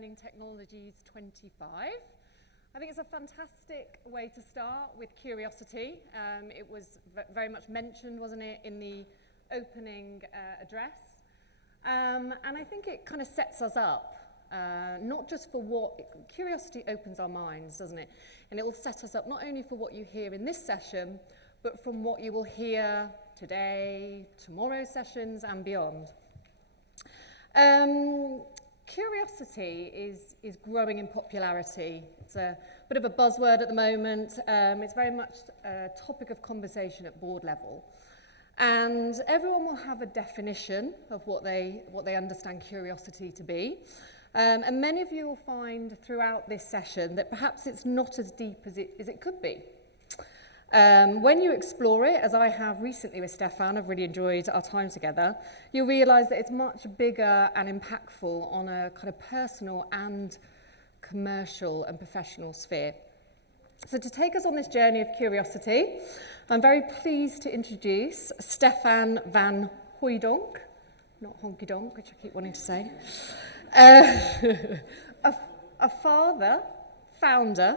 Learning Technologies 25. I think it's a fantastic way to start with curiosity. It was very much mentioned, wasn't it, in the opening address. And I think it kind of sets us up, not just for curiosity opens our minds, doesn't it? And it will set us up not only for what you hear in this session, but from what you will hear today, tomorrow's sessions, and beyond. Curiosity is growing in popularity. It's a bit of a buzzword at the moment. It's very much a topic of conversation at board level. And everyone will have a definition of what they understand curiosity to be. And many of you will find throughout this session that perhaps it's not as deep as it could be. When you explore it, as I have recently with Stefaan, I've really enjoyed our time together, you'll realise that it's much bigger and impactful on a kind of personal and commercial and professional sphere. So to take us on this journey of curiosity, I'm very pleased to introduce Stefaan van Hooydonk, not honky donk, which I keep wanting to say, a father, founder,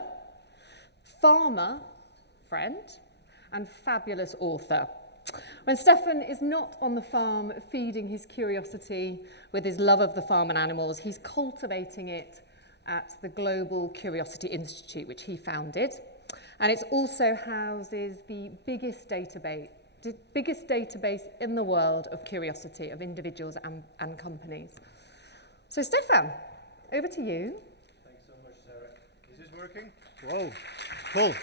farmer, friend, and fabulous author. When Stefaan is not on the farm feeding his curiosity with his love of the farm and animals, he's cultivating it at the Global Curiosity Institute, which he founded. And it also houses the biggest database in the world of curiosity of individuals and companies. So Stefaan, over to you. Thanks so much, Sarah. Is this working? Whoa, cool.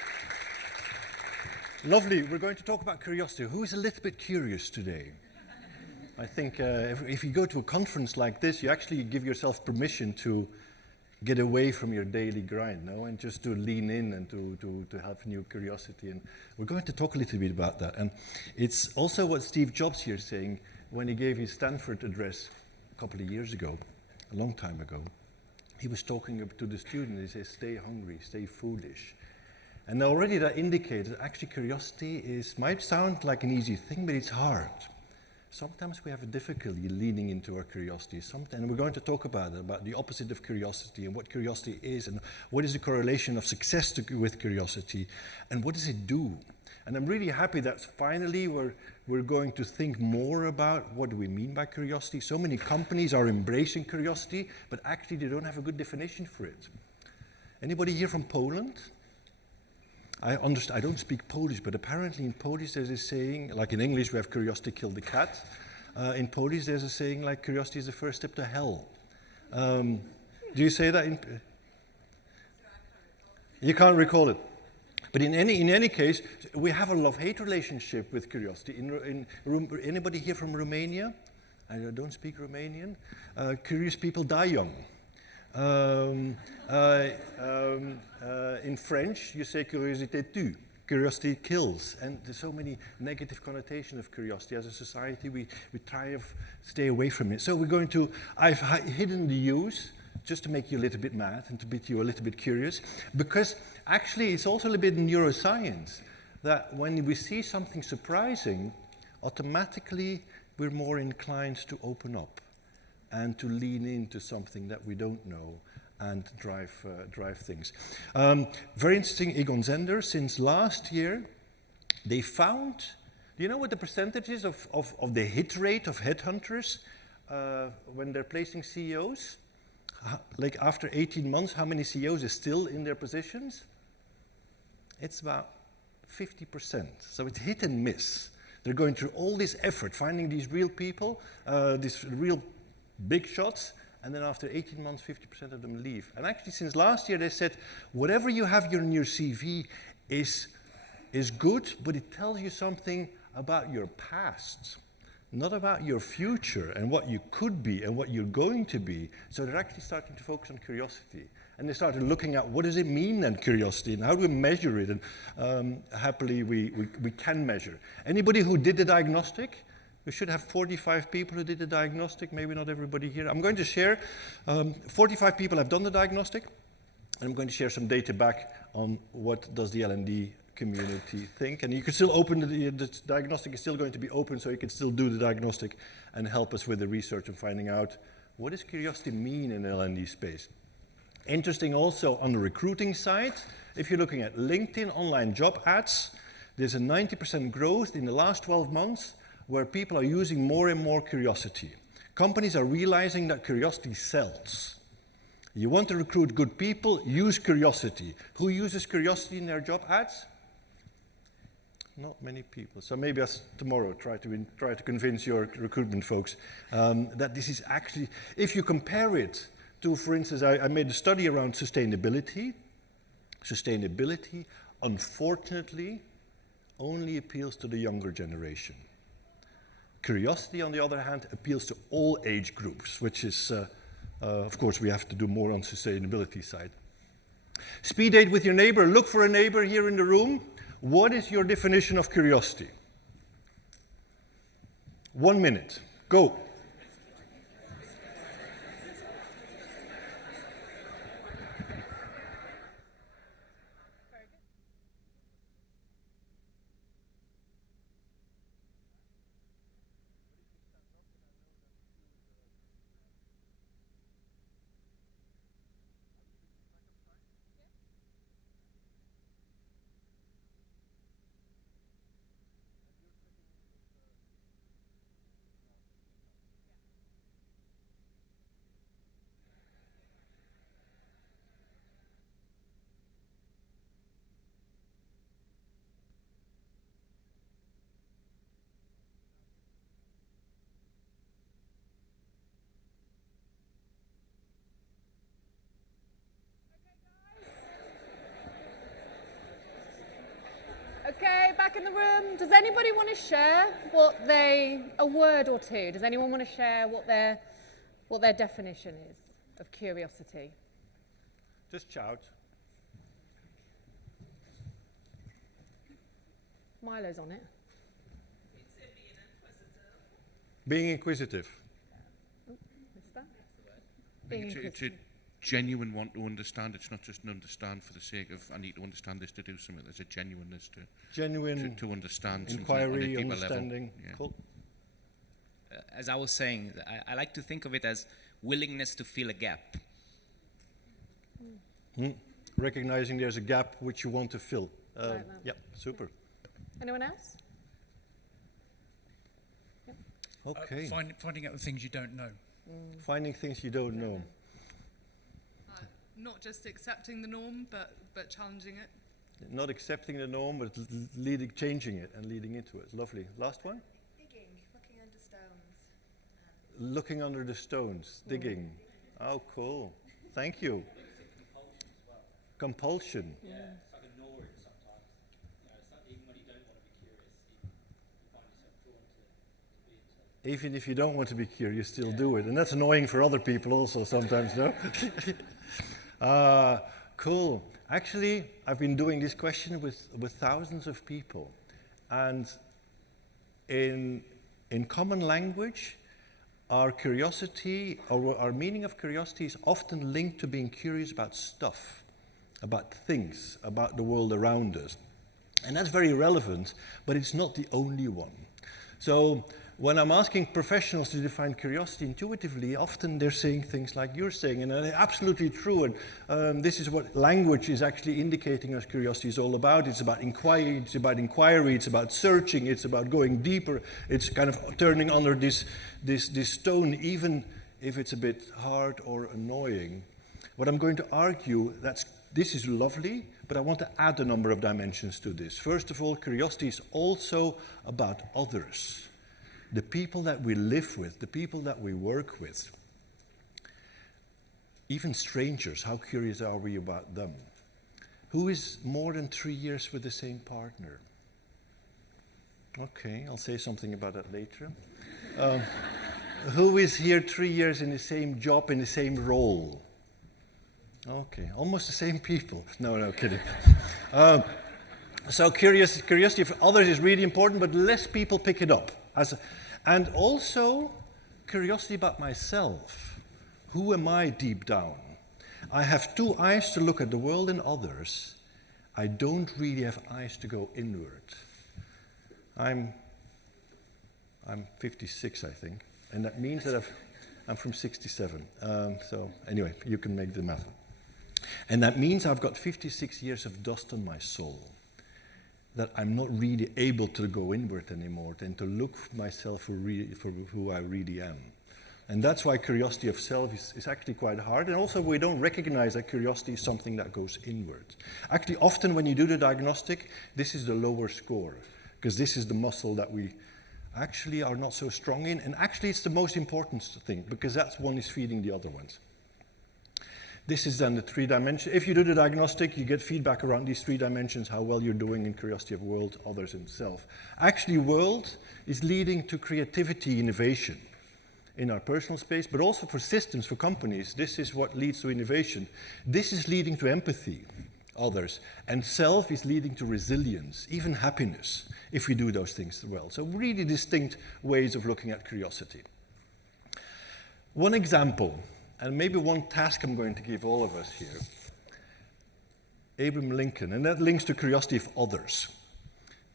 Lovely. We're going to talk about curiosity. Who is a little bit curious today? I think if you go to a conference like this, you actually give yourself permission to get away from your daily grind, no? And just to lean in and to have new curiosity. And we're going to talk a little bit about that. And it's also what Steve Jobs here is saying when he gave his Stanford address a couple of years ago, a long time ago. He was talking to the students. He says, stay hungry, stay foolish. And already that indicates that actually curiosity might sound like an easy thing, but it's hard. Sometimes we have a difficulty leaning into our curiosity. And we're going to talk about the opposite of curiosity and what curiosity is and what is the correlation of success with curiosity and what does it do. And I'm really happy that finally we're going to think more about what do we mean by curiosity. So many companies are embracing curiosity, but actually they don't have a good definition for it. Anybody here from Poland? I don't speak Polish, but apparently in Polish there's a saying, like in English we have curiosity killed the cat. In Polish there's a saying like curiosity is the first step to hell. Do you say that? You can't recall it. But in any case, we have a love-hate relationship with curiosity. Anybody here from Romania? I don't speak Romanian. Curious people die young. In French, you say curiosité tue. Curiosity kills. And there's so many negative connotations of curiosity. As a society, we try to stay away from it. So I've hidden the use just to make you a little bit mad and to make you a little bit curious. Because actually, it's also a little bit in neuroscience that when we see something surprising, automatically we're more inclined to open up and to lean into something that we don't know and drive things. Very interesting, Egon Zehnder, since last year, they found, do you know what the percentage is of the hit rate of headhunters when they're placing CEOs? Like after 18 months, how many CEOs are still in their positions? It's about 50%. So it's hit and miss. They're going through all this effort, finding these real people, these real big shots, and then after 18 months, 50% of them leave. And actually, since last year, they said, whatever you have in your CV is good, but it tells you something about your past, not about your future and what you could be and what you're going to be. So they're actually starting to focus on curiosity. And they started looking at what does it mean then, curiosity, and how do we measure it? And happily, we can measure. Anybody who did the diagnostic? We should have 45 people who did the diagnostic, maybe not everybody here. I'm going to share, 45 people have done the diagnostic, and I'm going to share some data back on what does the L&D community think. And you can still open, the diagnostic is still going to be open, so you can still do the diagnostic and help us with the research and finding out what does curiosity mean in the L&D space. Interesting also on the recruiting side, if you're looking at LinkedIn online job ads, there's a 90% growth in the last 12 months where people are using more and more curiosity. Companies are realizing that curiosity sells. You want to recruit good people, use curiosity. Who uses curiosity in their job ads? Not many people. So maybe tomorrow try to convince your recruitment folks that this is actually, if you compare it to, for instance, I made a study around sustainability. Sustainability, unfortunately, only appeals to the younger generation. Curiosity, on the other hand, appeals to all age groups, which is, of course, we have to do more on sustainability side. Speed date with your neighbor. Look for a neighbor here in the room. What is your definition of curiosity? 1 minute. Go. Okay, back in the room. Does anybody want to share a word or two? Does anyone want to share what their definition is of curiosity? Just shout. Milo's on it. Being inquisitive. What's that? It's a genuine want to understand. It's not just an understand for the sake of I need to understand this to do something. There's a genuineness to understand inquiry, something on a deeper understanding. level. Yeah. Cool. As I was saying, I like to think of it as willingness to fill a gap. Recognizing there's a gap which you want to fill. Yeah, super. Anyone else? Okay. Finding out the things you don't know. Finding things you don't know. Not just accepting the norm, but challenging it. Not accepting the norm, but changing it and leading into it. Lovely. Last one? Digging, looking under stones. Looking under the stones, digging. Oh, cool. Thank you. Compulsion. Yeah. It's like ignoring sometimes. You know, it's like even when you don't want to be curious, you find yourself drawn to be into. Even if you don't want to be curious, you still do it. And that's annoying for other people also sometimes, no? Cool. Actually, I've been doing this question with thousands of people. And in common language, our curiosity, or our meaning of curiosity is often linked to being curious about stuff, about things, about the world around us. And that's very relevant, but it's not the only one. So when I'm asking professionals to define curiosity intuitively, often they're saying things like you're saying, and they're absolutely true. And this is what language is actually indicating us curiosity is all about. It's about inquiry, it's about searching, it's about going deeper. It's kind of turning under this stone, even if it's a bit hard or annoying. What I'm going to argue, this is lovely, but I want to add a number of dimensions to this. First of all, curiosity is also about others. The people that we live with, the people that we work with. Even strangers, how curious are we about them? Who is more than 3 years with the same partner? Okay, I'll say something about that later. Who is here 3 years in the same job, in the same role? Okay, almost the same people. No, kidding. So curiosity for others is really important, but less people pick it up. And also, curiosity about myself. Who am I deep down? I have 2 eyes to look at the world and others. I don't really have eyes to go inward. I'm 56, I think, and that means that I'm from 67. So anyway, you can make the math. And that means I've got 56 years of dust on my soul, that I'm not really able to go inward anymore and to look for myself for who I really am. And that's why curiosity of self is actually quite hard. And also we don't recognize that curiosity is something that goes inward. Actually, often when you do the diagnostic, this is the lower score, because this is the muscle that we actually are not so strong in. And actually it's the most important thing, because that's one is feeding the other ones. This is then the 3 dimensions. If you do the diagnostic, you get feedback around these 3 dimensions, how well you're doing in curiosity of world, others, and self. Actually, world is leading to creativity, innovation in our personal space, but also for systems, for companies. This is what leads to innovation. This is leading to empathy, others. And self is leading to resilience, even happiness, if we do those things well. So really distinct ways of looking at curiosity. One example, and maybe one task I'm going to give all of us here. Abraham Lincoln, and that links to curiosity of others.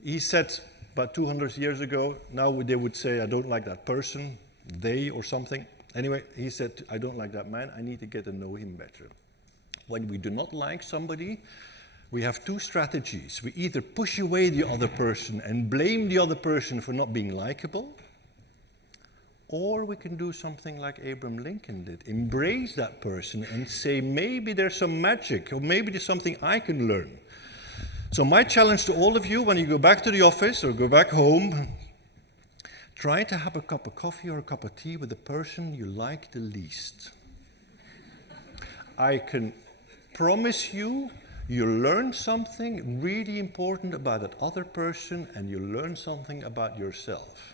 He said about 200 years ago, now they would say, I don't like that person, they or something. Anyway, he said, I don't like that man, I need to get to know him better. When we do not like somebody, we have 2 strategies. We either push away the other person and blame the other person for not being likable, or we can do something like Abraham Lincoln did, embrace that person and say, maybe there's some magic, or maybe there's something I can learn. So my challenge to all of you, when you go back to the office or go back home, try to have a cup of coffee or a cup of tea with the person you like the least. I can promise you, you learn something really important about that other person, and you learn something about yourself.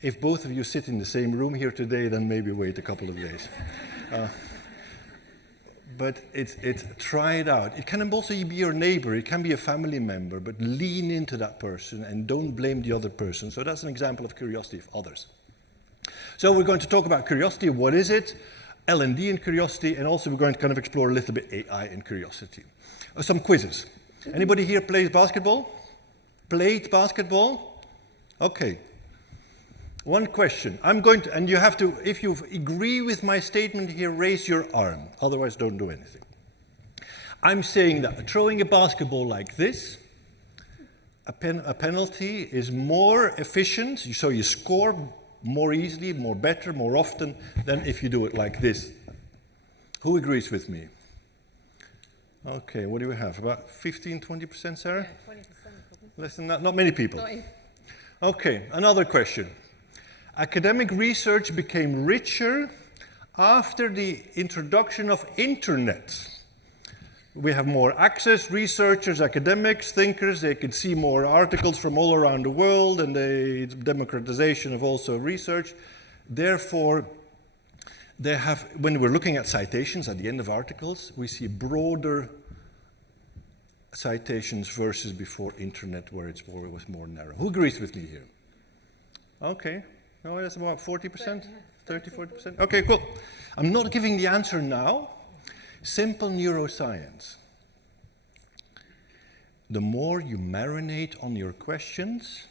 If both of you sit in the same room here today, then maybe wait a couple of days. But try it out. It can also be your neighbor, it can be a family member, but lean into that person and don't blame the other person. So that's an example of curiosity of others. So we're going to talk about curiosity. What is it? L&D and curiosity, and also we're going to kind of explore a little bit AI and curiosity. Some quizzes. Anybody here plays basketball? Played basketball? Okay. One question. I'm going to, and you have to, if you agree with my statement here, raise your arm. Otherwise, don't do anything. I'm saying that throwing a basketball like this, a penalty is more efficient, so you score more easily, more better, more often than if you do it like this. Who agrees with me? Okay, what do we have? About 15, 20%, Sarah? Yeah, 20% probably. Less than that? Not many people. Not even. Okay, another question. Academic research became richer after the introduction of internet. We have more access, researchers, academics, thinkers, they can see more articles from all around the world, and the democratization of also research. Therefore, they have, when we're looking at citations at the end of articles, we see broader citations versus before internet, where it was more narrow. Who agrees with me here? Okay. No, that's about 40%, 30, 40%. Okay, cool. I'm not giving the answer now. Simple neuroscience. The more you marinate on your questions,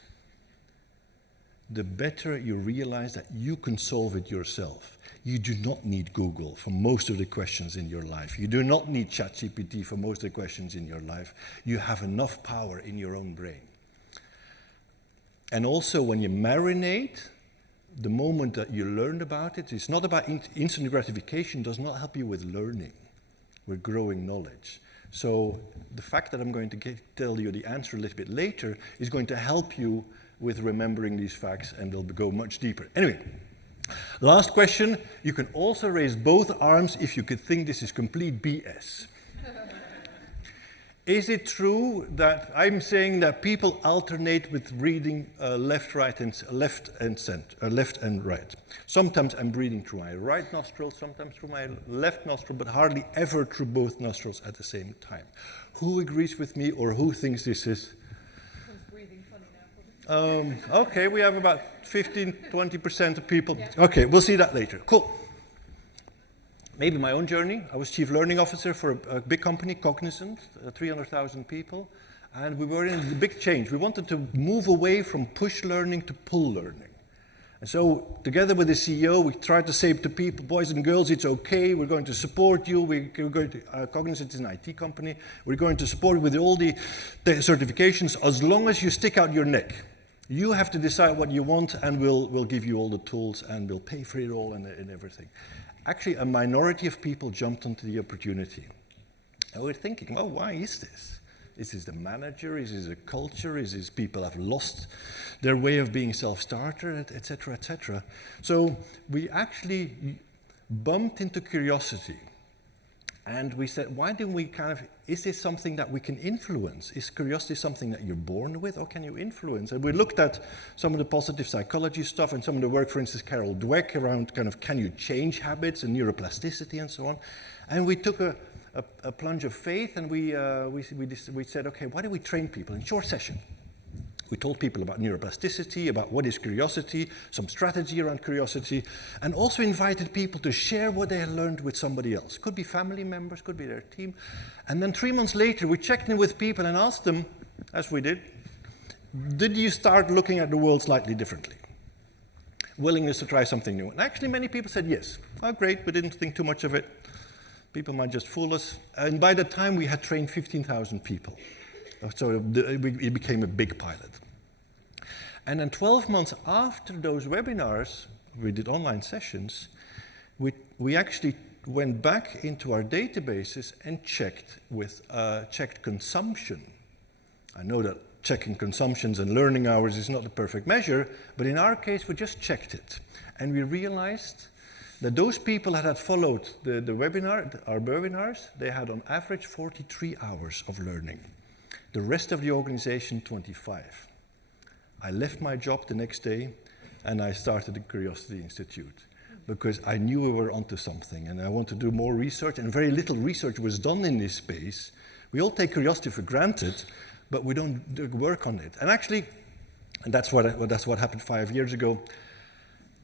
the better you realize that you can solve it yourself. You do not need Google for most of the questions in your life. You do not need ChatGPT for most of the questions in your life. You have enough power in your own brain. And also when you marinate, the moment that you learned about it, it's not about instant gratification, does not help you with learning, with growing knowledge. So the fact that I'm going to tell you the answer a little bit later is going to help you with remembering these facts, and they'll go much deeper. Anyway, last question. You can also raise both arms if you could think this is complete BS. Is it true that I'm saying that people alternate with reading left and right? Sometimes I'm breathing through my right nostril, sometimes through my left nostril, but hardly ever through both nostrils at the same time. Who agrees with me, or who thinks this is? Who's breathing funny now? Okay, we have about 15, 20% of people. Yeah. Okay, we'll see that later. Cool. Maybe my own journey. I was chief learning officer for a big company, Cognizant, 300,000 people, and we were in a big change. We wanted to move away from push learning to pull learning. And so, together with the CEO, we tried to say to people, boys and girls, it's okay, we're going to support you, we're going to, Cognizant is an IT company, we're going to support you with all the certifications, as long as you stick out your neck. You have to decide what you want, and we'll give you all the tools, and we'll pay for it all and everything. Actually, a minority of people jumped onto the opportunity. And we're thinking, well, why is this? Is this the manager? Is this a culture? Is this people have lost their way of being self-starter, etc., etc.? So we actually bumped into curiosity. And we said, why don't we is this something that we can influence? Is curiosity something that you're born with, or can you influence? And we looked at some of the positive psychology stuff and some of the work, for instance, Carol Dweck, around can you change habits and neuroplasticity and so on. And we took a plunge of faith, and we said, okay, why don't we train people in short session? We told people about neuroplasticity, about what is curiosity, some strategy around curiosity, and also invited people to share what they had learned with somebody else. Could be family members, could be their team. And then 3 months later, we checked in with people and asked them, as we did you start looking at the world slightly differently? Willingness to try something new. And actually many people said yes. Oh, great, we didn't think too much of it. People might just fool us. And by the time we had trained 15,000 people. So it became a big pilot. And then 12 months after those webinars, we did online sessions, we actually went back into our databases and checked consumption. I know that checking consumptions and learning hours is not the perfect measure, but in our case, we just checked it. And we realized that those people that had followed our webinars, they had on average 43 hours of learning. The rest of the organization, 25. I left my job the next day and I started the Curiosity Institute because I knew we were onto something and I wanted to do more research, and very little research was done in this space. We all take curiosity for granted, but we don't work on it. And actually, that's what happened 5 years ago.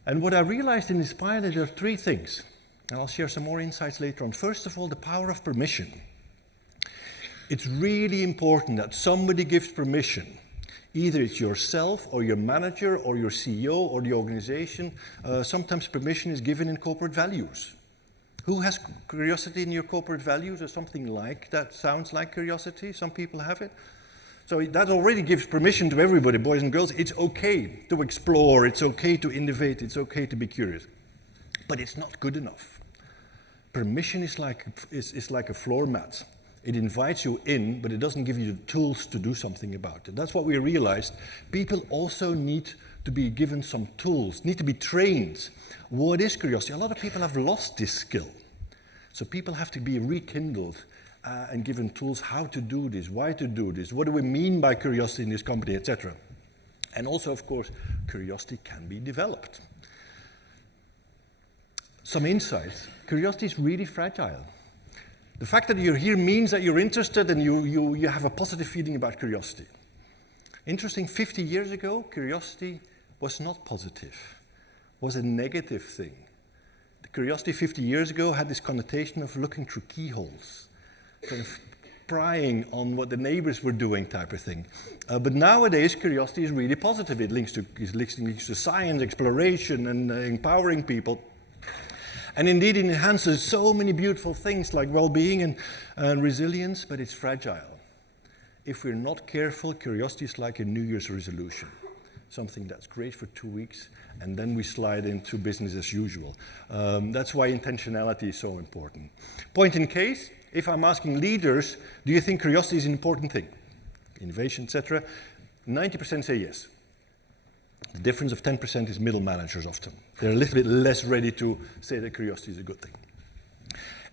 And what I realized in this pilot, there are 3 things. And I'll share some more insights later on. First of all, the power of permission. It's really important that somebody gives permission. Either it's yourself or your manager or your CEO or the organization. Sometimes permission is given in corporate values. Who has curiosity in your corporate values, or something like that sounds like curiosity? Some people have it. So that already gives permission to everybody, boys and girls. It's okay to explore, it's okay to innovate, it's okay to be curious. But it's not good enough. Permission is like a floor mat. It invites you in, but it doesn't give you the tools to do something about it. That's what we realized. People also need to be given some tools, need to be trained. What is curiosity? A lot of people have lost this skill. So people have to be rekindled and given tools how to do this, why to do this, what do we mean by curiosity in this company, etc. And also, of course, curiosity can be developed. Some insights. Curiosity is really fragile. The fact that you're here means that you're interested and you have a positive feeling about curiosity. Interesting, 50 years ago, curiosity was not positive, was a negative thing. The curiosity 50 years ago had this connotation of looking through keyholes, kind of prying on what the neighbors were doing type of thing. But nowadays, curiosity is really positive. It links to science, exploration, and empowering people. And indeed, it enhances so many beautiful things like well-being and resilience, but it's fragile. If we're not careful, curiosity is like a New Year's resolution, something that's great for 2 weeks, and then we slide into business as usual. That's why intentionality is so important. Point in case, if I'm asking leaders, do you think curiosity is an important thing? Innovation, etc. 90% say yes. The difference of 10% is middle managers often. They're a little bit less ready to say that curiosity is a good thing.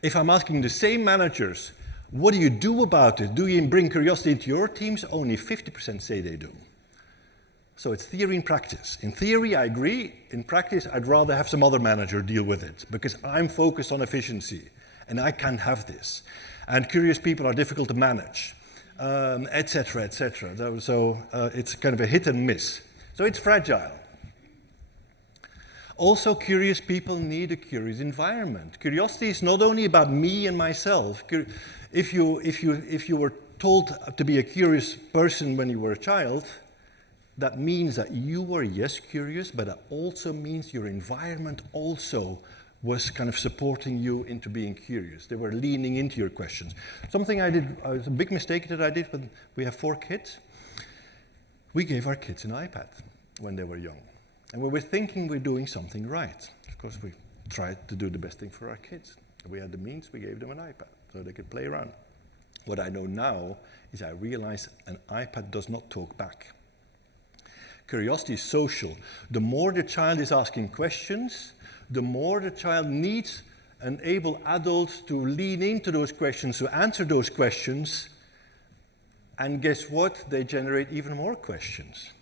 If I'm asking the same managers, what do you do about it? Do you bring curiosity into your teams? Only 50% say they do. So it's theory and practice. In theory, I agree. In practice, I'd rather have some other manager deal with it because I'm focused on efficiency and I can't have this. And curious people are difficult to manage, etc., etc. So it's kind of a hit and miss. So it's fragile. Also, curious people need a curious environment. Curiosity is not only about me and myself. If you were told to be a curious person when you were a child, that means that you were, yes, curious, but that also means your environment also was kind of supporting you into being curious. They were leaning into your questions. Something I did, it was a big mistake that I did when we have 4 kids. We gave our kids an iPad when they were young. And we were thinking we're doing something right. Of course, we tried to do the best thing for our kids. We had the means, we gave them an iPad so they could play around. What I know now is I realize an iPad does not talk back. Curiosity is social. The more the child is asking questions, the more the child needs an able adult to lean into those questions, to answer those questions. And guess what? They generate even more questions.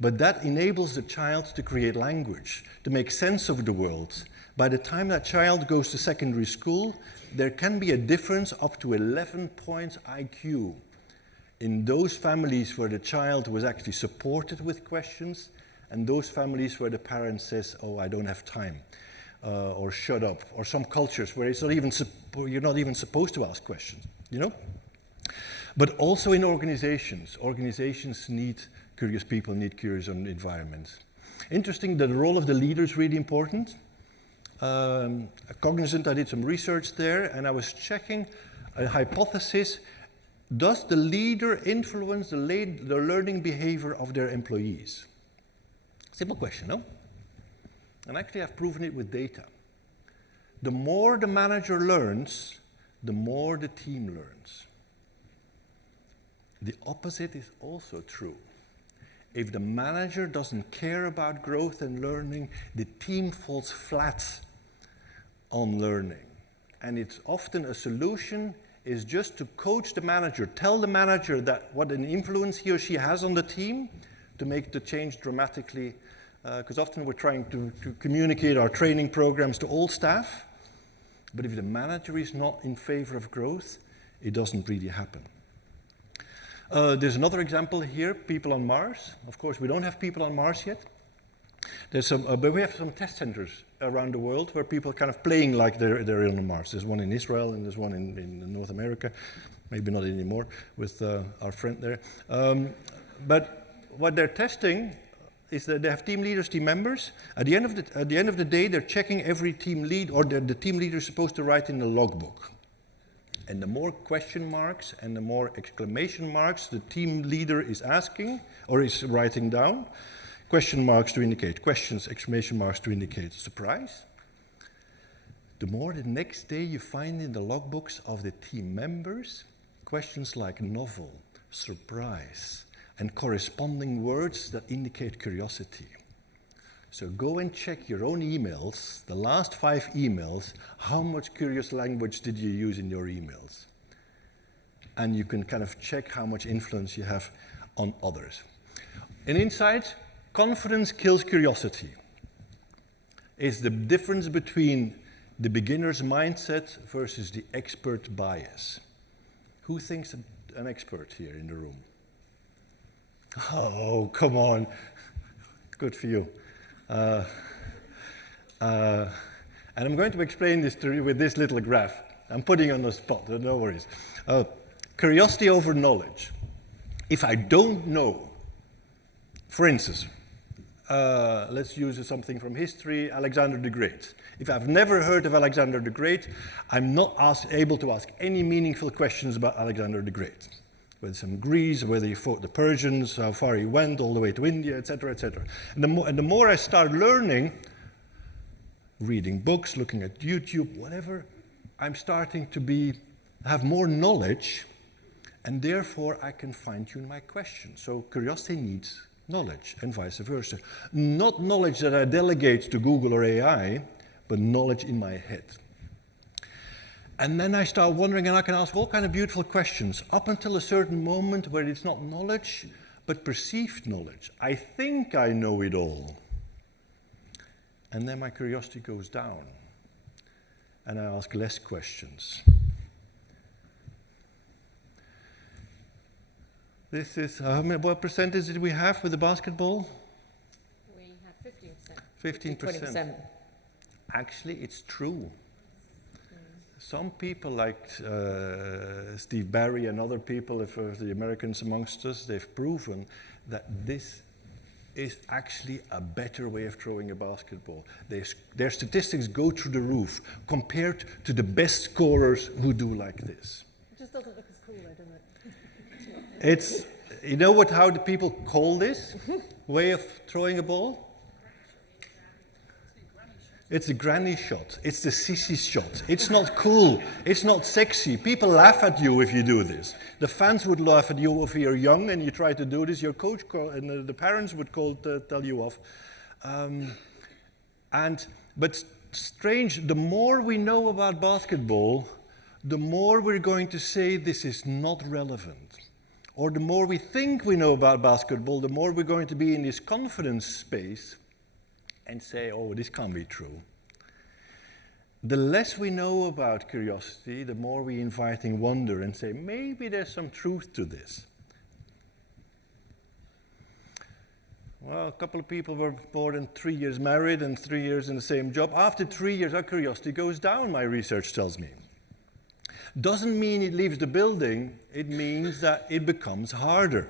But that enables the child to create language, to make sense of the world. By the time that child goes to secondary school, there can be a difference up to 11 points IQ in those families where the child was actually supported with questions, and those families where the parent says, oh, I don't have time, or shut up, or some cultures where it's not even you're not even supposed to ask questions, you know? But also in organizations. Organizations need curious people, need curious environments. Interesting that the role of the leader is really important. Cognizant, I did some research there, and I was checking a hypothesis. Does the leader influence the learning behavior of their employees? Simple question, no? And actually I've proven it with data. The more the manager learns, the more the team learns. The opposite is also true. If the manager doesn't care about growth and learning, the team falls flat on learning. And it's often a solution is just to coach the manager, tell the manager that what an influence he or she has on the team to make the change dramatically, because often we're trying to communicate our training programs to all staff, but if the manager is not in favor of growth, it doesn't really happen. There's another example here, people on Mars. Of course, we don't have people on Mars yet. There's some, but we have some test centers around the world where people are kind of playing like they're on Mars. There's one in Israel and there's one in North America, maybe not anymore, with our friend there. But what they're testing is that they have team leaders, team members. At the end of the day, they're checking every team lead, or the team leader is supposed to write in the logbook. And the more question marks and the more exclamation marks the team leader is asking or is writing down, question marks to indicate questions, exclamation marks to indicate surprise, the more the next day you find in the logbooks of the team members questions like novel, surprise, and corresponding words that indicate curiosity. So go and check your own emails, the last 5 emails, how much curious language did you use in your emails? And you can kind of check how much influence you have on others. An insight, confidence kills curiosity. It's the difference between the beginner's mindset versus the expert bias. Who thinks an expert here in the room? Oh, come on. Good for you. And I'm going to explain this to you with this little graph. I'm putting you on the spot, no worries. Curiosity over knowledge. If I don't know, for instance, let's use something from history, Alexander the Great. If I've never heard of Alexander the Great, I'm not able to ask any meaningful questions about Alexander the Great. Whether it's in Greece, whether he fought the Persians, how far he went, all the way to India, etc., etc. And the more I start learning, reading books, looking at YouTube, whatever, I'm starting to have more knowledge, and therefore I can fine-tune my questions. So curiosity needs knowledge, and vice versa. Not knowledge that I delegate to Google or AI, but knowledge in my head. And then I start wondering, and I can ask all kinds of beautiful questions, up until a certain moment where it's not knowledge, but perceived knowledge. I think I know it all. And then my curiosity goes down, and I ask less questions. This is, what percentage did we have with the basketball? We had 15%. 15%. 20%. Actually, it's true. some people like Steve Barry and other people, if the Americans amongst us, they've proven that this is actually a better way of throwing a basketball. Their statistics go through the roof compared to the best scorers who do like this. It just doesn't look as cool though, does it? It's, you know what, how the people call this way of throwing a ball? It's the granny shot. It's the sissy shot. It's not cool. It's not sexy. People laugh at you if you do this. The fans would laugh at you if you're young and you try to do this. Your coach and the parents would tell you off. But strange, the more we know about basketball, the more we're going to say this is not relevant. Or the more we think we know about basketball, the more we're going to be in this confidence space and say, oh, this can't be true. The less we know about curiosity, the more we inviting wonder and say, maybe there's some truth to this. Well, a couple of people were more than 3 years married and 3 years in the same job. After 3 years, our curiosity goes down, my research tells me. Doesn't mean it leaves the building, it means that it becomes harder.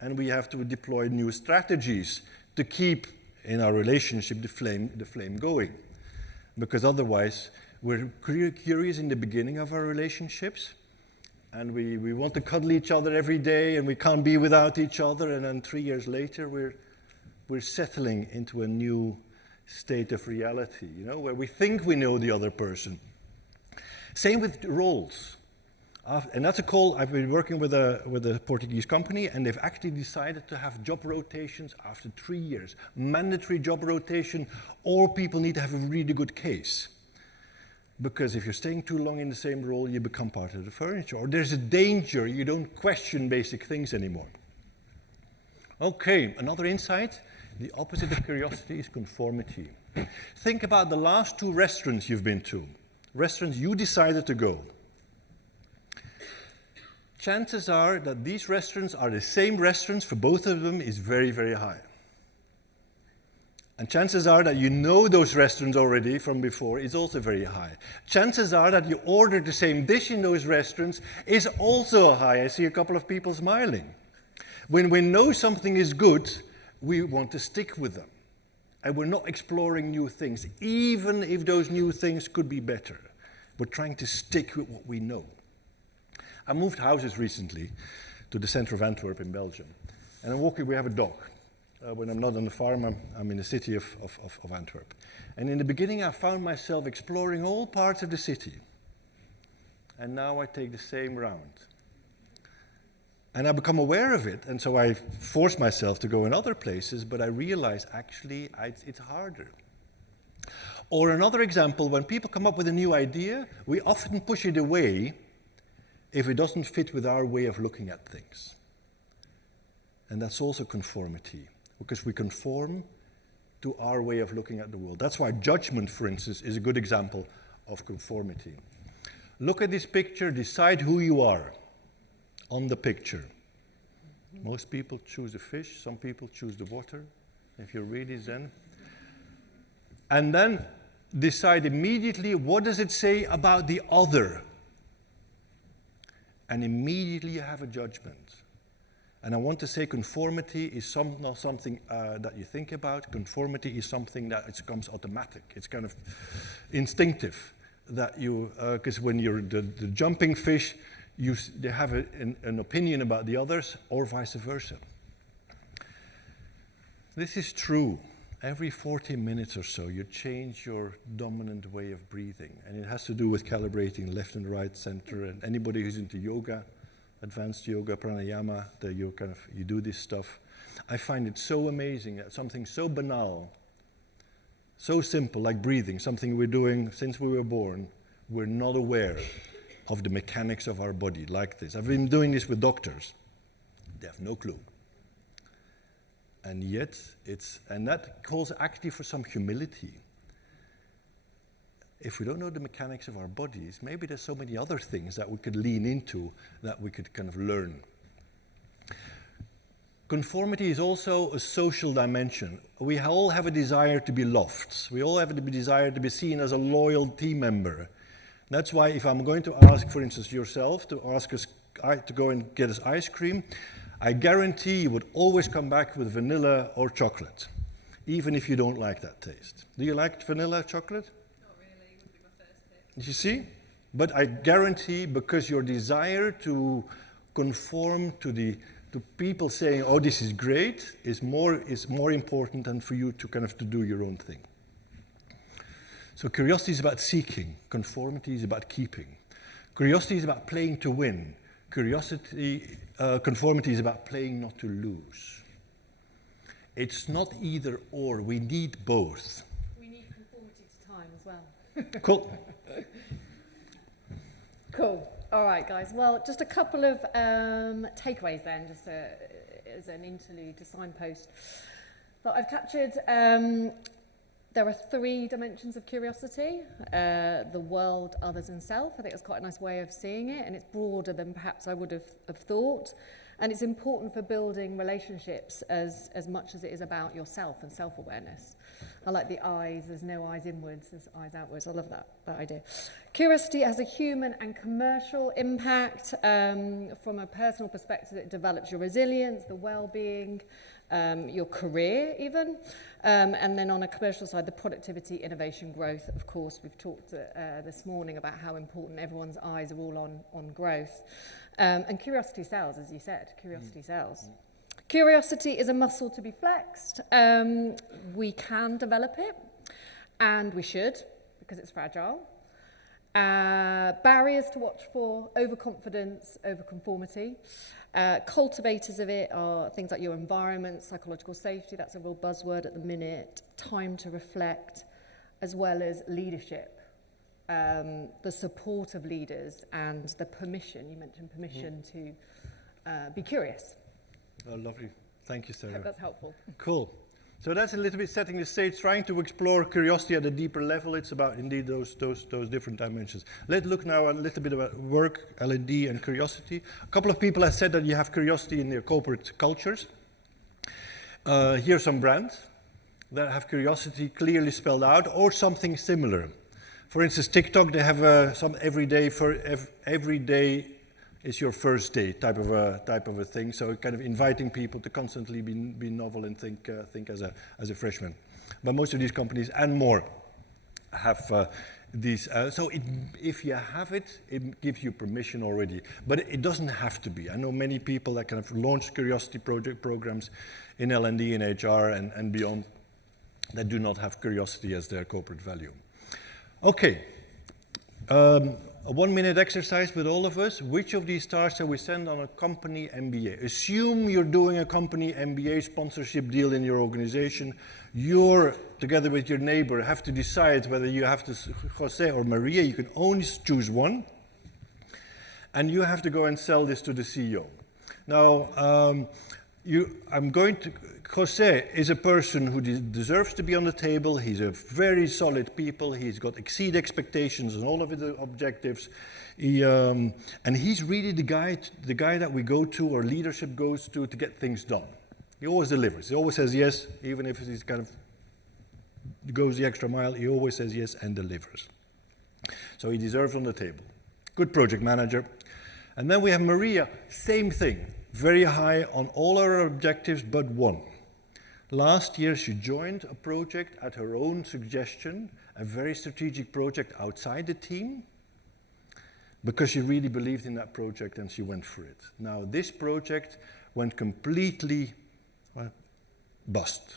And we have to deploy new strategies to keep in our relationship the flame going. Because otherwise, we're curious in the beginning of our relationships, and we want to cuddle each other every day, and we can't be without each other, and then 3 years later, we're settling into a new state of reality, you know, where we think we know the other person. Same with roles. And that's a call. I've been working with a Portuguese company, and they've actually decided to have job rotations after 3 years. Mandatory job rotation, or people need to have a really good case. Because if you're staying too long in the same role, you become part of the furniture. Or there's a danger, you don't question basic things anymore. Okay, another insight. The opposite of curiosity is conformity. Think about the last 2 restaurants you've been to. Restaurants you decided to go. Chances are that these restaurants are the same restaurants for both of them is very, very high. And chances are that you know those restaurants already from before is also very high. Chances are that you ordered the same dish in those restaurants is also high. I see a couple of people smiling. When we know something is good, we want to stick with them. And we're not exploring new things, even if those new things could be better. We're trying to stick with what we know. I moved houses recently to the center of Antwerp in Belgium. And I'm walking, we have a dog. When I'm not on the farm, I'm in the city of Antwerp. And in the beginning, I found myself exploring all parts of the city. And now I take the same round. And I become aware of it, and so I force myself to go in other places, but I realize actually it's harder. Or another example, when people come up with a new idea, we often push it away if it doesn't fit with our way of looking at things. And that's also conformity, because we conform to our way of looking at the world. That's why judgment, for instance, is a good example of conformity. Look at this picture, decide who you are on the picture. Most people choose a fish, some people choose the water, if you're really Zen. And then decide immediately, what does it say about the other? And immediately you have a judgment. And I want to say conformity is not something that you think about. Conformity is something that it comes automatic. It's kind of instinctive. That you, because when you're the jumping fish, they have an opinion about the others, or vice versa. This is true. Every 40 minutes or so, you change your dominant way of breathing. And it has to do with calibrating left and right center. And anybody who's into yoga, advanced yoga, pranayama, that you do this stuff. I find it so amazing that something so banal, so simple, like breathing, something we're doing since we were born, we're not aware of the mechanics of our body like this. I've been doing this with doctors. They have no clue. And yet, that calls actually for some humility. If we don't know the mechanics of our bodies, maybe there's so many other things that we could lean into that we could kind of learn. Conformity is also a social dimension. We all have a desire to be loved. We all have a desire to be seen as a loyal team member. That's why if I'm going to ask, for instance, yourself to ask us to go and get us ice cream, I guarantee you would always come back with vanilla or chocolate, even if you don't like that taste. Do you like vanilla chocolate? Not really, would be my first pick. You see? But I guarantee, because your desire to conform to people saying, oh, this is great, is more important than for you to kind of to do your own thing. So curiosity is about seeking. Conformity is about keeping. Curiosity is about playing to win. Conformity is about playing not to lose. It's not either or. We need both. We need conformity to time as well. Cool. Cool. All right, guys. Well, just a couple of takeaways then, just as an interlude to signpost that I've captured. There are 3 dimensions of curiosity: the world, others, and self. I think that's quite a nice way of seeing it, and it's broader than perhaps I would have thought. And it's important for building relationships as much as it is about yourself and self-awareness. I like the eyes. There's no eyes inwards, there's eyes outwards. I love that idea. Curiosity has a human and commercial impact. From a personal perspective, it develops your resilience, the well-being, your career even. And then on a commercial side, the productivity, innovation, growth. Of course, we've talked this morning about how important everyone's eyes are all on growth. And curiosity sells, as you said. Curiosity sells. Curiosity is a muscle to be flexed. We can develop it, and we should, because it's fragile. Barriers to watch for: overconfidence, overconformity. Cultivators of it are things like your environment, psychological safety, that's a real buzzword at the minute, time to reflect, as well as leadership, the support of leaders and the permission, you mentioned permission to be curious. Oh, lovely. Thank you, I Sarah. hope that's helpful. Cool. So that's a little bit setting the stage, trying to explore curiosity at a deeper level. It's about, indeed, those different dimensions. Let's look now a little bit about work, L&D, and curiosity. A couple of people have said that you have curiosity in their corporate cultures. Here are some brands that have curiosity clearly spelled out, or something similar. For instance, TikTok, they have some every day is your first day type of a thing. So kind of inviting people to constantly be novel and think as a freshman. But most of these companies and more have these. So if you have it, it gives you permission already. But it doesn't have to be. I know many people that kind of launch curiosity programs in L&D and HR and beyond that do not have curiosity as their corporate value. Okay. A 1-minute exercise with all of us. Which of these stars shall we send on a company MBA? Assume you're doing a company MBA sponsorship deal in your organization. You're, together with your neighbor, have to decide whether you have to, Jose or Maria, you can only choose one. And you have to go and sell this to the CEO. Now, Jose is a person who deserves to be on the table. He's a very solid people. He's got exceed expectations on all of the objectives. And he's really the guy that we go to or leadership goes to get things done. He always delivers. He always says yes, even if he's kind of goes the extra mile. He always says yes and delivers. So he deserves on the table. Good project manager. And then we have Maria, same thing. Very high on all our objectives but one. Last year, she joined a project at her own suggestion, a very strategic project outside the team, because she really believed in that project and she went for it. Now, this project went completely bust.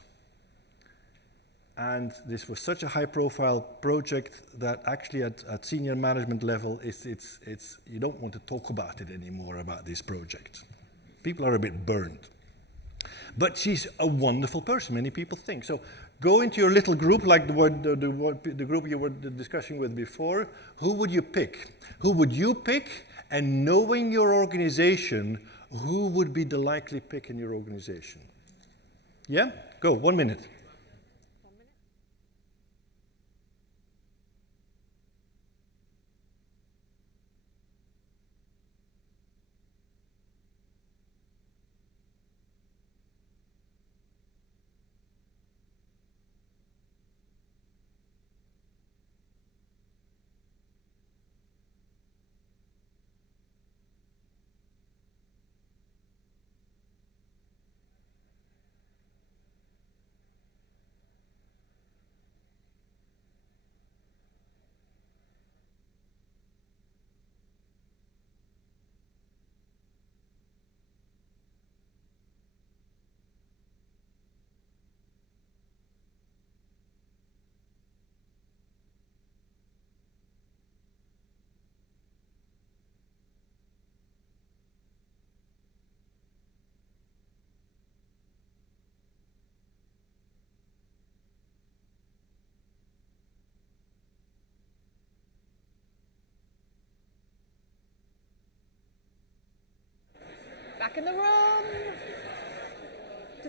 And this was such a high-profile project that actually at senior management level, you don't want to talk about it anymore, about this project. People are a bit burned. But she's a wonderful person, many people think. So go into your little group, like the group you were discussing with before. Who would you pick? Who would you pick? And knowing your organization, who would be the likely pick in your organization? Yeah? Go, 1 minute.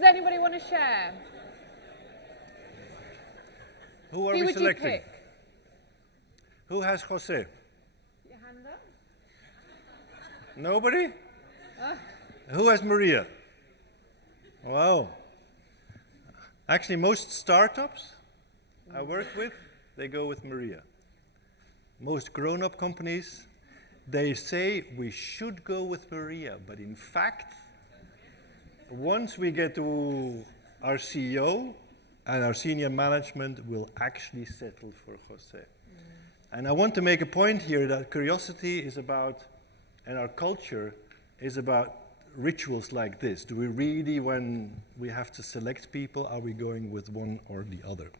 Does anybody want to share? Who are Who we would selecting? you pick? Who has Jose? Your hand up. Nobody? Who has Maria? Wow. Actually, most startups I work with, they go with Maria. Most grown-up companies, they say we should go with Maria, but in fact, once we get to our CEO and our senior management, will actually settle for Jose. And I want to make a point here that curiosity is about, and our culture is about rituals like this. Do we really, when we have to select people, are we going with one or the other?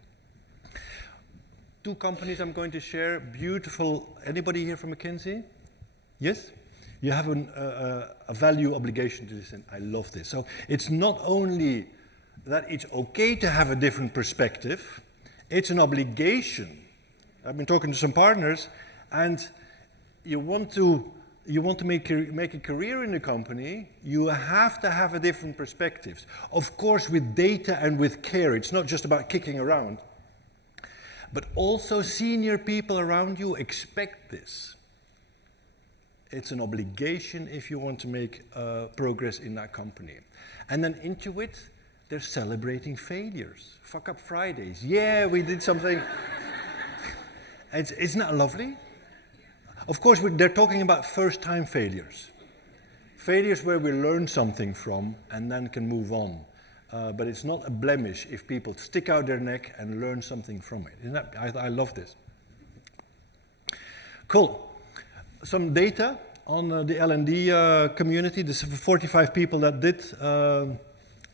Two companies I'm going to share, beautiful. Anybody here from McKinsey? Yes? You have a value obligation to this, and I love this. So it's not only that it's okay to have a different perspective, it's an obligation. I've been talking to some partners, and you want to make a career in the company, you have to have a different perspectives. Of course, with data and with care, it's not just about kicking around. But also senior people around you expect this. It's an obligation if you want to make progress in that company. And then into it, they're celebrating failures. Fuck up Fridays. Yeah, we did something. Isn't that lovely? Of course, they're talking about first-time failures. Failures where we learn something from and then can move on. But it's not a blemish if people stick out their neck and learn something from it. Isn't that, I love this. Cool. Some data on the L&D community. This is 45 people that did.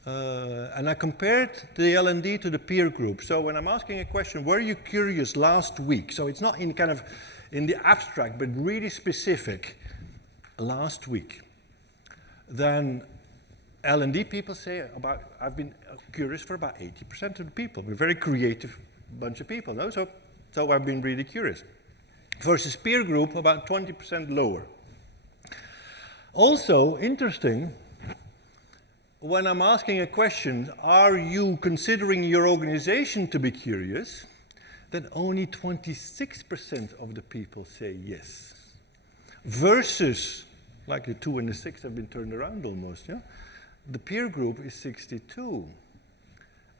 And I compared the L&D to the peer group. So when I'm asking a question, were you curious last week? So it's not in kind of in the abstract, but really specific. Last week. Then L&D people say I've been curious for about 80% of the people. We're a very creative bunch of people, no? So I've been really curious. Versus peer group, about 20% lower. Also, interesting, when I'm asking a question, are you considering your organization to be curious? Then only 26% of the people say yes. Versus, like the 2 and the 6 have been turned around almost, yeah? The peer group is 62.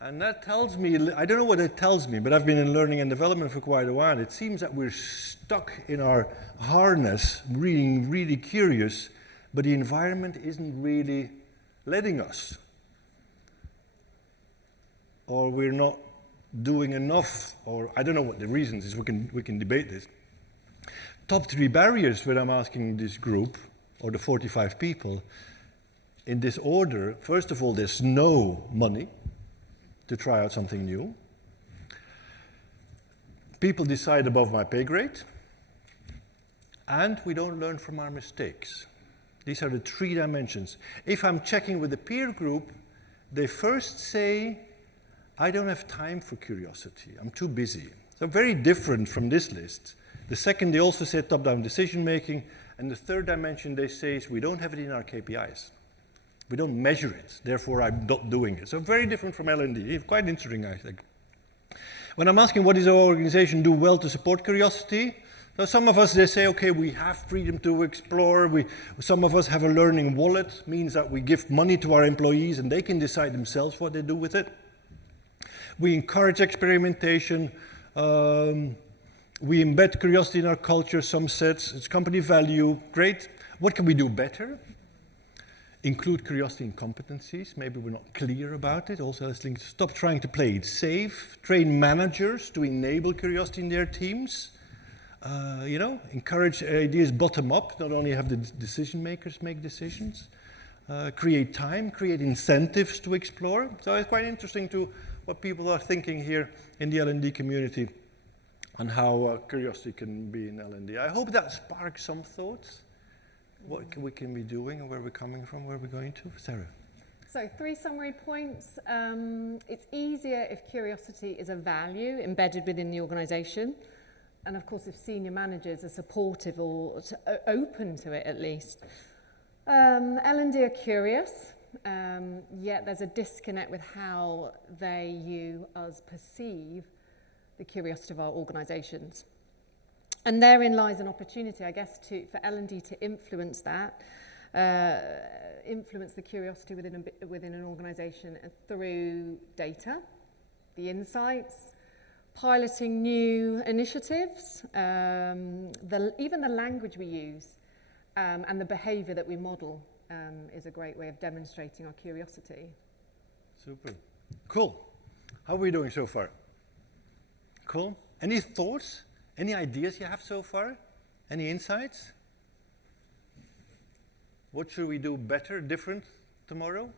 And that tells me, I don't know what it tells me, but I've been in learning and development for quite a while. It seems that we're stuck in our harness, being really curious, but the environment isn't really letting us. Or we're not doing enough, or I don't know what the reasons is, we can debate this. Top 3 barriers when I'm asking this group, or the 45 people, in this order, first of all, there's no money to try out something new. People decide above my pay grade, and we don't learn from our mistakes. These are the 3 dimensions. If I'm checking with the peer group, they first say, I don't have time for curiosity, I'm too busy. So very different from this list. The second, they also say top-down decision making, and the third dimension they say is we don't have it in our KPIs. We don't measure it, therefore I'm not doing it. So very different from L&D, quite interesting, I think. When I'm asking what does our organization do well to support curiosity, so some of us, they say, okay, we have freedom to explore. Some of us have a learning wallet, means that we give money to our employees and they can decide themselves what they do with it. We encourage experimentation. We embed curiosity in our culture, some sets. It's company value, great. What can we do better? Include curiosity in competencies. Maybe we're not clear about it. Also, let's stop trying to play it safe. Train managers to enable curiosity in their teams. Encourage ideas bottom up. Not only have the decision makers make decisions. Create time, create incentives to explore. So it's quite interesting to what people are thinking here in the L&D community on how curiosity can be in L&D. I hope that sparks some thoughts. What we can be doing and where we're coming from, where we're going to. Sarah. So 3 summary points. It's easier if curiosity is a value embedded within the organisation. And of course, if senior managers are supportive or open to it at least. L&D are curious. yet there's a disconnect with how they, you, us perceive the curiosity of our organisations. And therein lies an opportunity, I guess, for L&D to influence that, influence the curiosity within an organisation through data, the insights, piloting new initiatives, even the language we use, and the behaviour that we model is a great way of demonstrating our curiosity. Super. Cool. How are we doing so far? Cool. Any thoughts? Any ideas you have so far? Any insights? What should we do better, different tomorrow?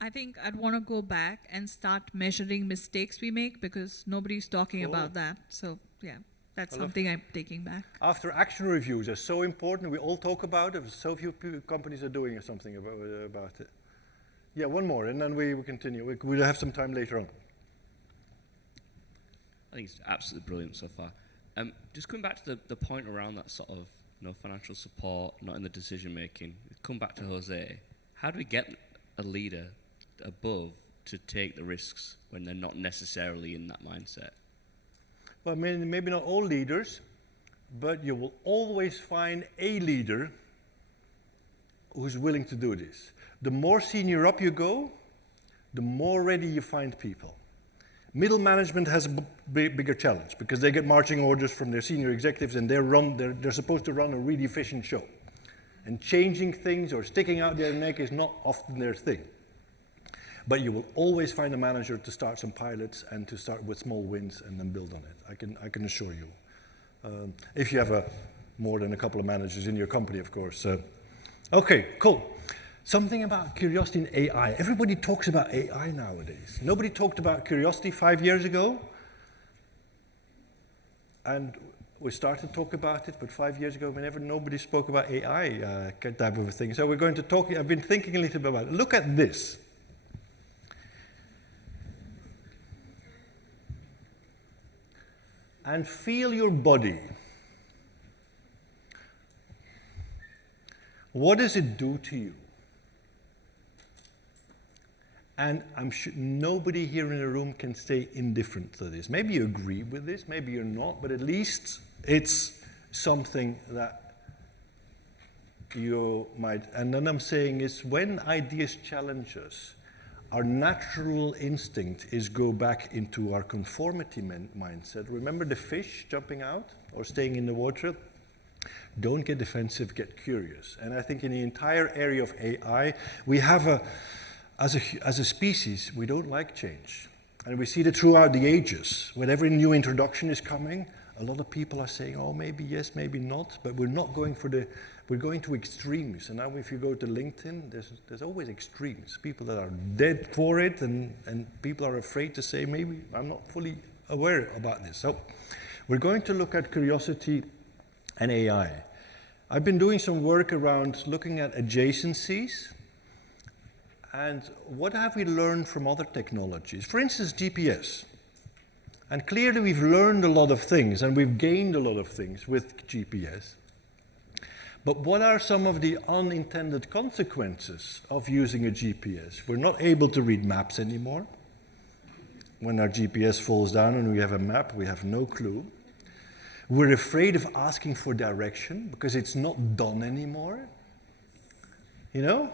I think I'd want to go back and start measuring mistakes we make because nobody's talking about that. So, yeah, that's something I'm taking back. After action reviews are so important, we all talk about it, so few companies are doing something about it. Yeah, one more, and then we will continue. We'll have some time later on. I think it's absolutely brilliant so far. Just coming back to the point around that sort of no financial support, not in the decision making. Come back to Jose. How do we get a leader above to take the risks when they're not necessarily in that mindset? Well, maybe not all leaders, but you will always find a leader who's willing to do this. The more senior up you go, the more ready you find people. Middle management has a bigger challenge because they get marching orders from their senior executives and they're supposed to run a really efficient show. And changing things or sticking out their neck is not often their thing. But you will always find a manager to start some pilots and to start with small wins and then build on it. I can assure you. If you have more than a couple of managers in your company, of course. Okay, cool. Something about curiosity in AI. Everybody talks about AI nowadays. Nobody talked about curiosity 5 years ago. And we started to talk about it, but 5 years ago, nobody spoke about AI type of a thing. So we're going to talk, I've been thinking a little bit about it. Look at this. And feel your body. What does it do to you? And I'm sure nobody here in the room can stay indifferent to this. Maybe you agree with this, maybe you're not, but at least it's something that you might. And then I'm saying is when ideas challenge us, our natural instinct is go back into our conformity mindset. Remember the fish jumping out or staying in the water? Don't get defensive, get curious. And I think in the entire area of AI, we have as a species, we don't like change. And we see that throughout the ages. Whenever a new introduction is coming, a lot of people are saying, oh, maybe yes, maybe not, but we're not going we're going to extremes. And now if you go to LinkedIn, there's always extremes. People that are dead for it, and people are afraid to say, maybe I'm not fully aware about this. So we're going to look at curiosity and AI. I've been doing some work around looking at adjacencies. And what have we learned from other technologies? For instance, GPS. And clearly we've learned a lot of things, and we've gained a lot of things with GPS. But what are some of the unintended consequences of using a GPS? We're not able to read maps anymore. When our GPS falls down and we have a map, we have no clue. We're afraid of asking for direction because it's not done anymore. You know?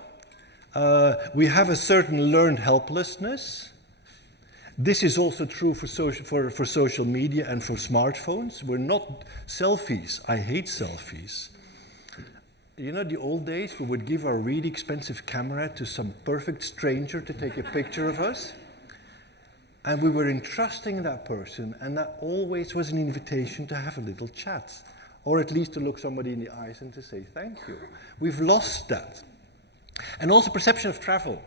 We have a certain learned helplessness. This is also true for social media and for smartphones. We're not selfies. I hate selfies. You know, the old days, we would give our really expensive camera to some perfect stranger to take a picture of us. And we were entrusting that person, and that always was an invitation to have a little chat, or at least to look somebody in the eyes and to say thank you. We've lost that. And also perception of travel.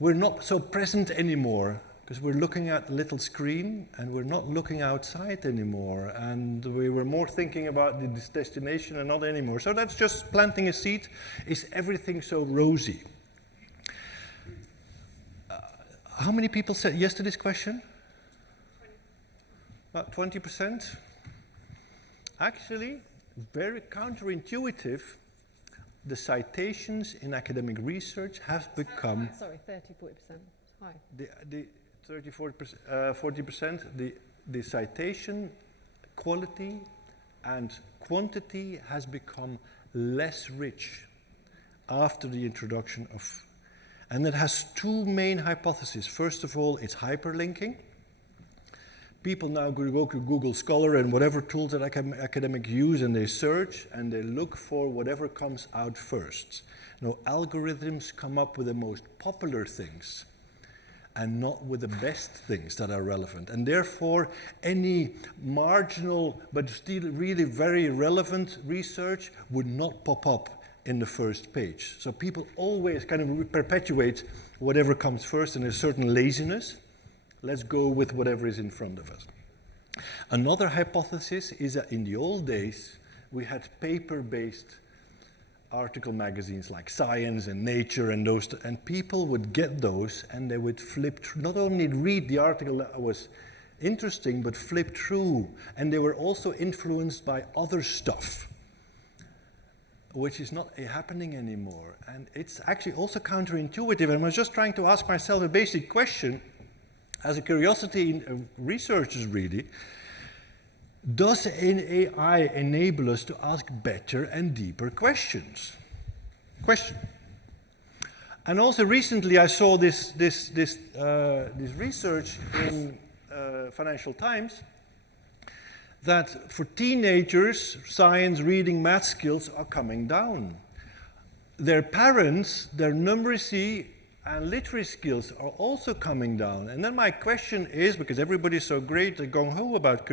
We're not so present anymore because we're looking at a little screen and we're not looking outside anymore. And we were more thinking about this destination and not anymore. So that's just planting a seed. Is everything so rosy? How many people said yes to this question? 20%. About 20%. Actually, very counterintuitive, the citations in academic research have become... Sorry, 30, 40%. High. The 30, 40%, the citation quality and quantity has become less rich after the introduction of... And it has two main hypotheses. First of all, it's hyperlinking. People now go to Google Scholar and whatever tools that academics use, and they search and they look for whatever comes out first. Now, algorithms come up with the most popular things and not with the best things that are relevant. And therefore, any marginal but still really very relevant research would not pop up in the first page. So people always kind of perpetuate whatever comes first, and a certain laziness. Let's go with whatever is in front of us. Another hypothesis is that in the old days, we had paper-based article magazines like Science and Nature and those, and people would get those and they would flip through, not only read the article that was interesting, but flip through. And they were also influenced by other stuff, which is not happening anymore. And it's actually also counterintuitive. And I was just trying to ask myself a basic question, as a curiosity in researchers really, does an AI enable us to ask better and deeper questions? And also recently I saw this research in Financial Times that for teenagers, science, reading, math skills are coming down. Their parents, their numeracy and literary skills are also coming down. And then my question is, because everybody's so great and gung-ho about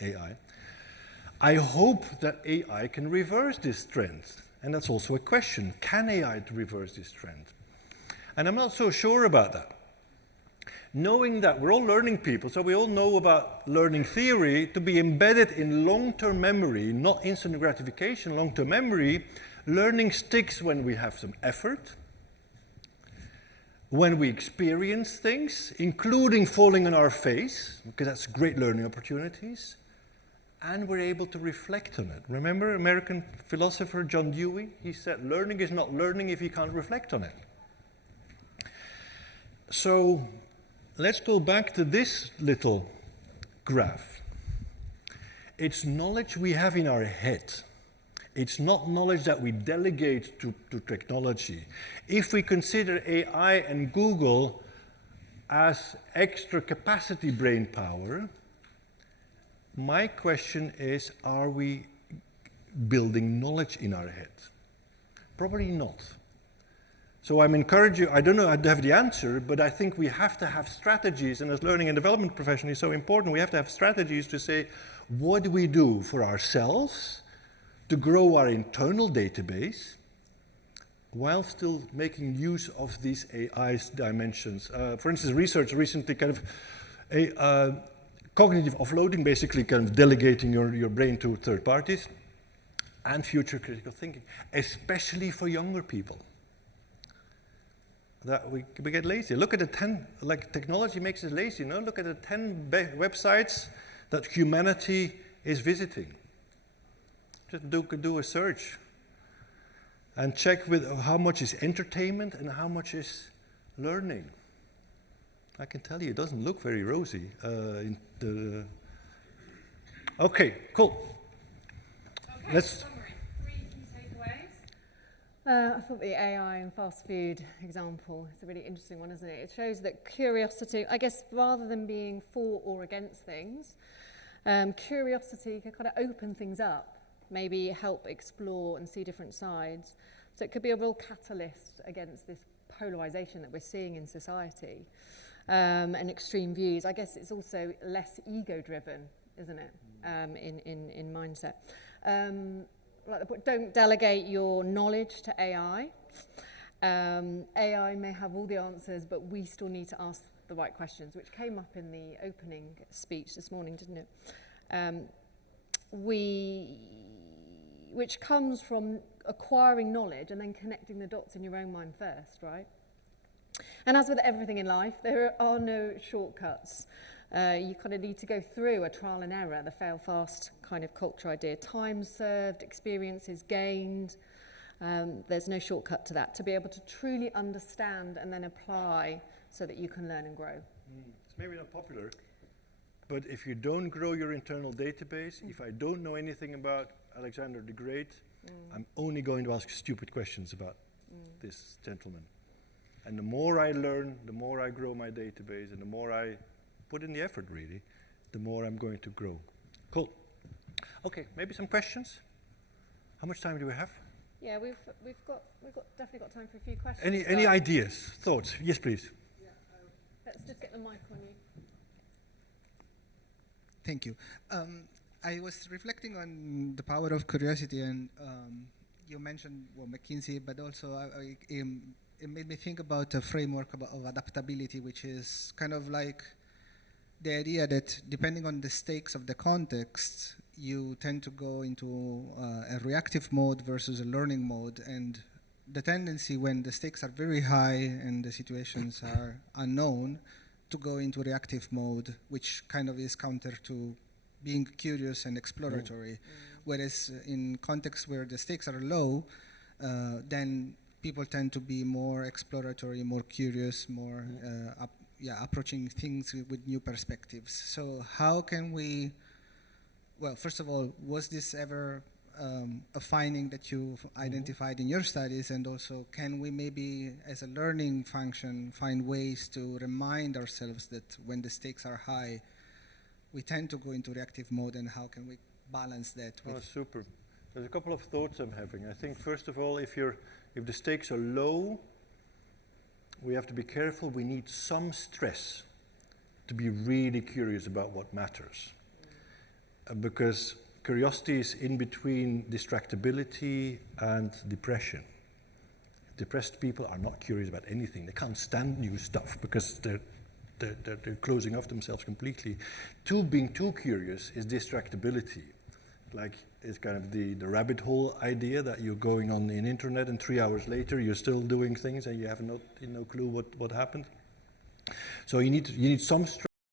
AI, I hope that AI can reverse this trend. And that's also a question. Can AI reverse this trend? And I'm not so sure about that. Knowing that we're all learning people, so we all know about learning theory, to be embedded in long-term memory, not instant gratification, long-term memory, learning sticks when we have some effort, when we experience things, including falling on our face, because that's great learning opportunities, and we're able to reflect on it. Remember American philosopher John Dewey? He said, learning is not learning if you can't reflect on it. So let's go back to this little graph. It's knowledge we have in our head. It's not knowledge that we delegate to technology. If we consider AI and Google as extra capacity brain power, my question is, are we building knowledge in our head? Probably not. So I'm encouraging, I don't know I have the answer, but I think we have to have strategies, and as learning and development profession is so important, we have to have strategies to say, what do we do for ourselves to grow our internal database while still making use of these AI dimensions. For instance, research recently kind of cognitive offloading, basically kind of delegating your brain to third parties, and future critical thinking, especially for younger people. That we get lazy. Look at the 10, like technology makes us lazy, you know? Look at the 10 websites that humanity is visiting. Just do a search and check with how much is entertainment and how much is learning. I can tell you it doesn't look very rosy. Okay, cool. Okay, Let's. summary. 3 key takeaways. I thought the AI and fast food example is a really interesting one, isn't it? It shows that curiosity, I guess, rather than being for or against things, curiosity can kind of open things up. Maybe help explore and see different sides. So it could be a real catalyst against this polarization that we're seeing in society and extreme views. I guess it's also less ego-driven, isn't it, in mindset. Don't delegate your knowledge to AI. AI may have all the answers, but we still need to ask the right questions, which came up in the opening speech this morning, didn't it? Which comes from acquiring knowledge and then connecting the dots in your own mind first, right? And as with everything in life, there are no shortcuts. You kind of need to go through a trial and error, the fail fast kind of culture idea. Time served, experiences gained. There's no shortcut to that. To be able to truly understand and then apply so that you can learn and grow. It's maybe not popular, but if you don't grow your internal database, if I don't know anything about Alexander the Great, I'm only going to ask stupid questions about this gentleman. And the more I learn, the more I grow my database, and the more I put in the effort, really, the more I'm going to grow. Cool. Okay, maybe some questions? How much time do we have? Yeah, we've definitely got time for a few questions. Any ideas, thoughts? Yes, please. Let's just get the mic on you. Thank you. I was reflecting on the power of curiosity, and you mentioned McKinsey, but also it made me think about a framework of adaptability, which is kind of like the idea that depending on the stakes of the context, you tend to go into a reactive mode versus a learning mode. And the tendency when the stakes are very high and the situations are unknown to go into reactive mode, which kind of is counter to being curious and exploratory. Whereas in contexts where the stakes are low, then people tend to be more exploratory, more curious, more approaching things with new perspectives. So how can we, well, first of all, was this ever a finding that you've identified in your studies? And also, can we maybe, as a learning function, find ways to remind ourselves that when the stakes are high, we tend to go into reactive mode, and how can we balance that with... Oh, super. There's a couple of thoughts I'm having. I think, first of all, if the stakes are low, we have to be careful. We need some stress to be really curious about what matters. Because curiosity is in between distractibility and depression. Depressed people are not curious about anything. They can't stand new stuff because they're closing off themselves completely. Being too curious is distractibility. Like, it's kind of the rabbit hole idea that you're going on the internet and 3 hours later you're still doing things and you have no clue what happened. So you need some stress.